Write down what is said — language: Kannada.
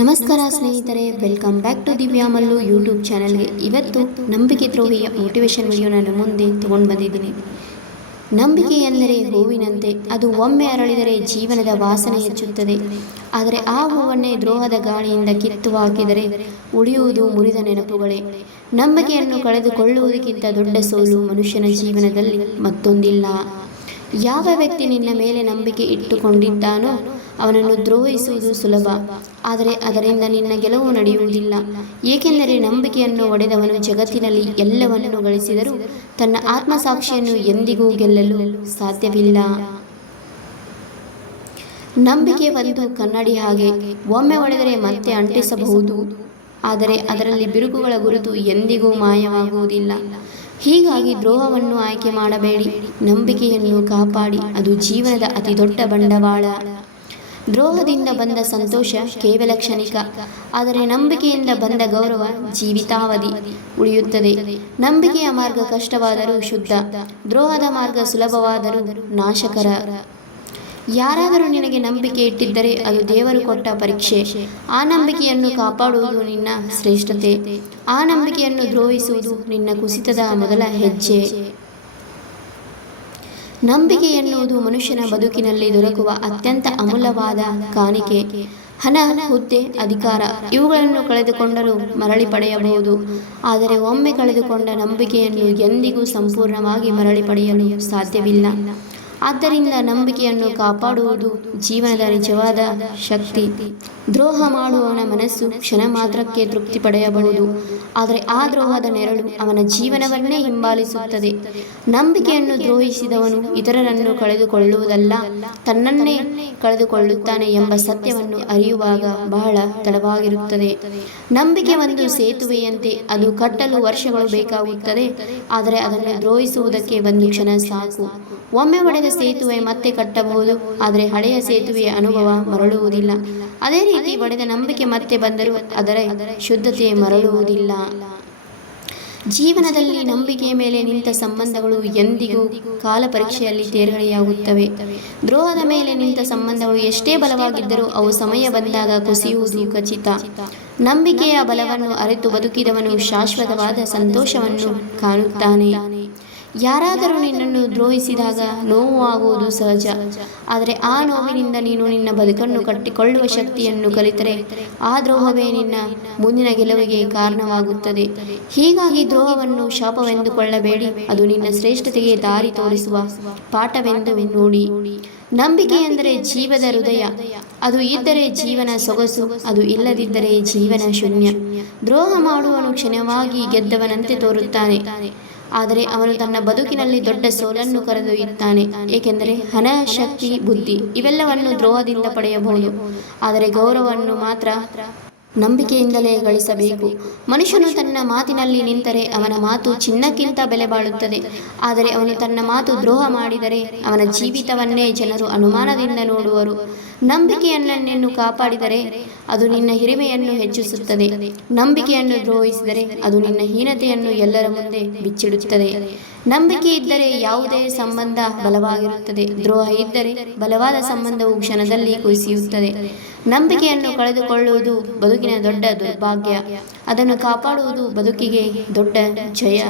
ನಮಸ್ಕಾರ ಸ್ನೇಹಿತರೆ welcome back to Divya Mallu YouTube ಚಾನಲ್ಗೆ ಇವತ್ತು ನಂಬಿಕೆ ದ್ರೋಹಿಯ ಮೋಟಿವೇಶನ್ ವಿಡಿಯೋ ನಾನು ಮುಂದೆ ತಗೊಂಡು ಬಂದಿದ್ದೀನಿ. ನಂಬಿಕೆ ಎಂದರೆ ಹೂವಿನಂತೆ, ಅದು ಒಮ್ಮೆ ಅರಳಿದರೆ ಜೀವನದ ವಾಸನೆ ಹೆಚ್ಚುತ್ತದೆ. ಆದರೆ ಆ ಹೂವನ್ನೇ ದ್ರೋಹದ ಗಾಳಿಯಿಂದ ಕಿತ್ತು ಹಾಕಿದರೆ ಉಳಿಯುವುದು ಮುರಿದ ನೆನಪುಗಳೇ. ನಂಬಿಕೆಯನ್ನು ಕಳೆದುಕೊಳ್ಳುವುದಕ್ಕಿಂತ ದೊಡ್ಡ ಸೋಲು ಮನುಷ್ಯನ ಜೀವನದಲ್ಲಿ ಮತ್ತೊಂದಿಲ್ಲ. ಯಾವ ವ್ಯಕ್ತಿ ನಿನ್ನ ಮೇಲೆ ನಂಬಿಕೆ ಇಟ್ಟುಕೊಂಡಿದ್ದಾನೋ ಅವನನ್ನು ದ್ರೋಹಿಸುವುದು ಸುಲಭ. ಆದರೆ ಅದರಿಂದ ನಿನ್ನ ಗೆಲುವು ನಡೆಯುವುದಿಲ್ಲ. ಏಕೆಂದರೆ ನಂಬಿಕೆಯನ್ನು ಒಡೆದವನು ಜಗತ್ತಿನಲ್ಲಿ ಎಲ್ಲವನ್ನೂ ಗಳಿಸಿದರೂ ತನ್ನ ಆತ್ಮಸಾಕ್ಷಿಯನ್ನು ಎಂದಿಗೂ ಗೆಲ್ಲಲು ಸಾಧ್ಯವಿಲ್ಲ. ನಂಬಿಕೆ ಒಂದು ಕನ್ನಡಿ ಹಾಗೆ ಒಮ್ಮೆ ಒಡೆದರೆ ಮತ್ತೆ ಅಂಟಿಸಬಹುದು. ಆದರೆ ಅದರಲ್ಲಿ ಬಿರುಕುಗಳ ಗುರುತು ಎಂದಿಗೂ ಮಾಯವಾಗುವುದಿಲ್ಲ. ಹೀಗಾಗಿ ದ್ರೋಹವನ್ನು ಆಯ್ಕೆ ಮಾಡಬೇಡಿ. ನಂಬಿಕೆಯನ್ನು ಕಾಪಾಡಿ. ಅದು ಜೀವನದ ಅತಿ ದೊಡ್ಡ ಬಂಡವಾಳ. ದ್ರೋಹದಿಂದ ಬಂದ ಸಂತೋಷ ಕೇವಲ ಕ್ಷಣಿಕ, ಆದರೆ ನಂಬಿಕೆಯಿಂದ ಬಂದ ಗೌರವ ಜೀವಿತಾವಧಿ ಉಳಿಯುತ್ತದೆ. ನಂಬಿಕೆಯ ಮಾರ್ಗ ಕಷ್ಟವಾದರೂ ಶುದ್ಧ, ದ್ರೋಹದ ಮಾರ್ಗ ಸುಲಭವಾದರೂ ನಾಶಕರ. ಯಾರಾದರೂ ನಿನಗೆ ನಂಬಿಕೆ ಇಟ್ಟಿದ್ದರೆ ಅದು ದೇವರು ಕೊಟ್ಟ ಪರೀಕ್ಷೆ. ಆ ನಂಬಿಕೆಯನ್ನು ಕಾಪಾಡುವುದು ನಿನ್ನ ಶ್ರೇಷ್ಠತೆ. ಆ ನಂಬಿಕೆಯನ್ನು ದ್ರೋಹಿಸುವುದು ನಿನ್ನ ಕುಸಿತದ ಮೊದಲ ಹೆಜ್ಜೆ. ನಂಬಿಕೆ ಎನ್ನುವುದು ಮನುಷ್ಯನ ಬದುಕಿನಲ್ಲಿ ದೊರಕುವ ಅತ್ಯಂತ ಅಮೂಲ್ಯವಾದ ಕಾಣಿಕೆ. ಹಣ, ಹುದ್ದೆ, ಅಧಿಕಾರ ಇವುಗಳನ್ನು ಕಳೆದುಕೊಂಡರೂ ಮರಳಿ ಪಡೆಯಬಹುದು. ಆದರೆ ಒಮ್ಮೆ ಕಳೆದುಕೊಂಡ ನಂಬಿಕೆಯನ್ನು ಎಂದಿಗೂ ಸಂಪೂರ್ಣವಾಗಿ ಮರಳಿ ಪಡೆಯಲು ಸಾಧ್ಯವಿಲ್ಲ. ಆದ್ದರಿಂದ ನಂಬಿಕೆಯನ್ನು ಕಾಪಾಡುವುದು ಜೀವನದ ನಿಜವಾದ ಶಕ್ತಿ. ದ್ರೋಹ ಮಾಡುವವನ ಮನಸ್ಸು ಕ್ಷಣ ಮಾತ್ರಕ್ಕೆ ತೃಪ್ತಿ ಪಡೆಯಬಹುದು. ಆದರೆ ಆ ದ್ರೋಹದ ನೆರಳು ಅವನ ಜೀವನವನ್ನೇ ಹಿಂಬಾಲಿಸುತ್ತದೆ. ನಂಬಿಕೆಯನ್ನು ದ್ರೋಹಿಸಿದವನು ಇತರರನ್ನು ಕಳೆದುಕೊಳ್ಳುವುದಲ್ಲ, ತನ್ನನ್ನೇ ಕಳೆದುಕೊಳ್ಳುತ್ತಾನೆ ಎಂಬ ಸತ್ಯವನ್ನು ಅರಿಯುವಾಗ ಬಹಳ ತಡವಾಗಿರುತ್ತದೆ. ನಂಬಿಕೆ ಒಂದು ಸೇತುವೆಯಂತೆ ಅದು ಕಟ್ಟಲು ವರ್ಷಗಳು ಬೇಕಾಗುತ್ತದೆ, ಆದರೆ ಅದನ್ನು ದ್ರೋಹಿಸುವುದಕ್ಕೆ ಒಂದು ಕ್ಷಣ ಸಾಕು. ಒಮ್ಮೆ ಒಡೆದ ಸೇತುವೆ ಮತ್ತೆ ಕಟ್ಟಬಹುದು, ಆದರೆ ಹಳೆಯ ಸೇತುವೆಯ ಅನುಭವ ಮರಳುವುದಿಲ್ಲ. ಅದೇ ರೀತಿ ಪಡೆದ ನಂಬಿಕೆ ಮತ್ತೆ ಬಂದರೂ ಅದರ ಶುದ್ಧತೆ ಮರಳುವುದಿಲ್ಲ. ಜೀವನದಲ್ಲಿ ನಂಬಿಕೆಯ ಮೇಲೆ ನಿಂತ ಸಂಬಂಧಗಳು ಎಂದಿಗೂ ಕಾಲ ಪರೀಕ್ಷೆಯಲ್ಲಿ ತೇರ್ಗಡೆಯಾಗುತ್ತವೆ. ದ್ರೋಹದ ಮೇಲೆ ನಿಂತ ಸಂಬಂಧಗಳು ಎಷ್ಟೇ ಬಲವಾಗಿದ್ದರೂ ಅವು ಸಮಯ ಬಂದಾಗ ಕುಸಿಯುವುದು ಖಚಿತ. ನಂಬಿಕೆಯ ಬಲವನ್ನು ಅರಿತು ಬದುಕಿದವನು ಶಾಶ್ವತವಾದ ಸಂತೋಷವನ್ನು ಕಾಣುತ್ತಾನೆ. ಯಾರಾದರೂ ನಿನ್ನನ್ನು ದ್ರೋಹಿಸಿದಾಗ ನೋವು ಆಗುವುದು ಸಹಜ. ಆದರೆ ಆ ನೋವಿನಿಂದ ನೀನು ನಿನ್ನ ಬದುಕನ್ನು ಕಟ್ಟಿಕೊಳ್ಳುವ ಶಕ್ತಿಯನ್ನು ಕಲಿತರೆ ಆ ದ್ರೋಹವೇ ನಿನ್ನ ಮುಂದಿನ ಗೆಲುವಿಗೆ ಕಾರಣವಾಗುತ್ತದೆ. ಹೀಗಾಗಿ ದ್ರೋಹವನ್ನು ಶಾಪವೆಂದುಕೊಳ್ಳಬೇಡಿ. ಅದು ನಿನ್ನ ಶ್ರೇಷ್ಠತೆಗೆ ದಾರಿ ತೋರಿಸುವ ಪಾಠವೆಂದು ನೋಡಿ. ನಂಬಿಕೆ ಎಂದರೆ ಜೀವದ ಹೃದಯ. ಅದು ಇದ್ದರೆ ಜೀವನ ಸೊಗಸು. ಅದು ಇಲ್ಲದಿದ್ದರೆ ಜೀವನ ಶೂನ್ಯ. ದ್ರೋಹ ಮಾಡುವನು ಕ್ಷಣವಾಗಿ ಗೆದ್ದವನಂತೆ ತೋರುತ್ತಾನೆ. ಆದರೆ ಅವನು ತನ್ನ ಬದುಕಿನಲ್ಲಿ ದೊಡ್ಡ ಸೋಲನ್ನು ಕರೆದೊಯ್ಯುತ್ತಾನೆ, ಏಕೆಂದರೆ ಹಣ, ಶಕ್ತಿ, ಬುದ್ಧಿ ಇವೆಲ್ಲವನ್ನು ದ್ರೋಹದಿಂದ ಪಡೆಯಬಹುದು. ಆದರೆ ಗೌರವವನ್ನು ಮಾತ್ರ ನಂಬಿಕೆಯಿಂದಲೇ ಗಳಿಸಬೇಕು. ಮನುಷ್ಯನು ತನ್ನ ಮಾತಿನಲ್ಲಿ ನಿಂತರೆ ಅವನ ಮಾತು ಚಿನ್ನಕ್ಕಿಂತ ಬೆಲೆ ಬಾಳುತ್ತದೆ. ಆದರೆ ಅವನು ತನ್ನ ಮಾತು ದ್ರೋಹ ಮಾಡಿದರೆ ಅವನ ಜೀವಿತವನ್ನೇ ಜನರು ಅನುಮಾನದಿಂದ ನೋಡುವರು. ನಂಬಿಕೆಯನ್ನೆನ್ನು ಕಾಪಾಡಿದರೆ ಅದು ನಿನ್ನ ಹಿರಿಮೆಯನ್ನು ಹೆಚ್ಚಿಸುತ್ತದೆ. ನಂಬಿಕೆಯನ್ನು ದ್ರೋಹಿಸಿದರೆ ಅದು ನಿನ್ನ ಹೀನತೆಯನ್ನು ಎಲ್ಲರ ಮುಂದೆ ಬಿಚ್ಚಿಡುತ್ತದೆ. ನಂಬಿಕೆ ಇದ್ದರೆ ಯಾವುದೇ ಸಂಬಂಧ ಬಲವಾಗಿರುತ್ತದೆ. ದ್ರೋಹ ಇದ್ದರೆ ಬಲವಾದ ಸಂಬಂಧವು ಕ್ಷಣದಲ್ಲಿ ಕುಸಿಯುತ್ತದೆ. ನಂಬಿಕೆಯನ್ನು ಕಳೆದುಕೊಳ್ಳುವುದು ಬದುಕಿನ ದೊಡ್ಡ ದುರ್ಭಾಗ್ಯ. ಅದನ್ನು ಕಾಪಾಡುವುದು ಬದುಕಿಗೆ ದೊಡ್ಡ ಜಯ.